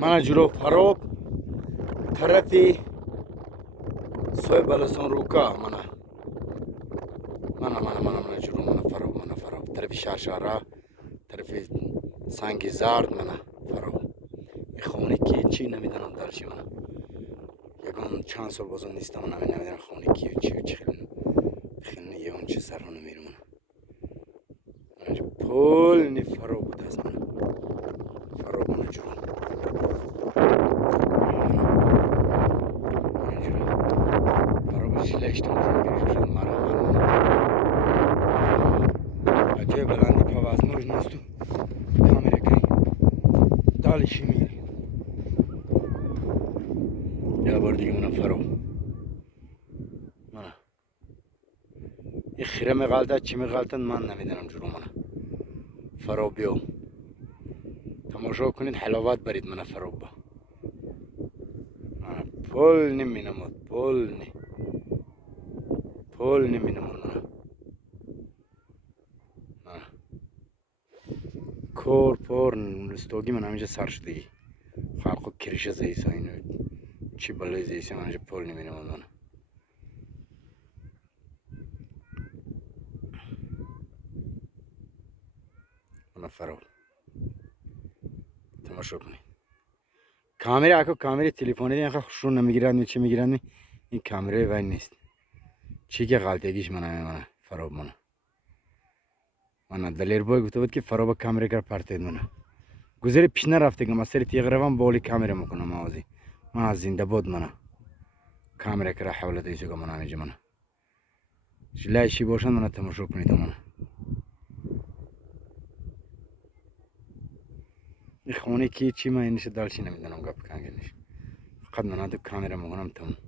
من جلو فروب طرفی سوی بلسان روکا من جلو من فروب طرف شارشارا طرف سنگ زارد من فروب این خونه کی چی نمیدونم دارشی من یکان چند سال بازم نیستم من نمیدونم خونه کی و چی خیلی یکان چه سرانه میرم من پول نی فروب بود از من فروب من جلو شیله اشتماعی گرفت شد مرا جای بلندی پا وزنوش نستو کامره کنی دالشی میگیری یا بار دیگه منم فرو منم این خیره مغالطه چی مغالطن من نمیدونم جلو منم فرو بیو تماشا کنید حلاوت برید منم فرو با پول نمینم پول نمینم منم کور پور استوگی من همینجا سر شدگی خلقو کریش زیسا اینو چی بلای زیسا من همینجا پول نمینم منم فرو تماشا کنید کامera اکو کامera تلفنی دیگه خوشون نمیگیرند چی میگیرند این کامera وای نیست چی که غلطیش من فراب من دلیر بای گفته بود که فراب کامera کار پرتید من گذر پیش نرفته که مسیر تیغ روان بالی کامera میکنم آزی من از زنده بود من کامera کار حوالت ایشو که من آنجا من جلایشی باشند من تماشا کنید من این خونه کی چی من اینش دالشی نمیدونم گپ کنگنش فقط من تو کامera میکنم تمام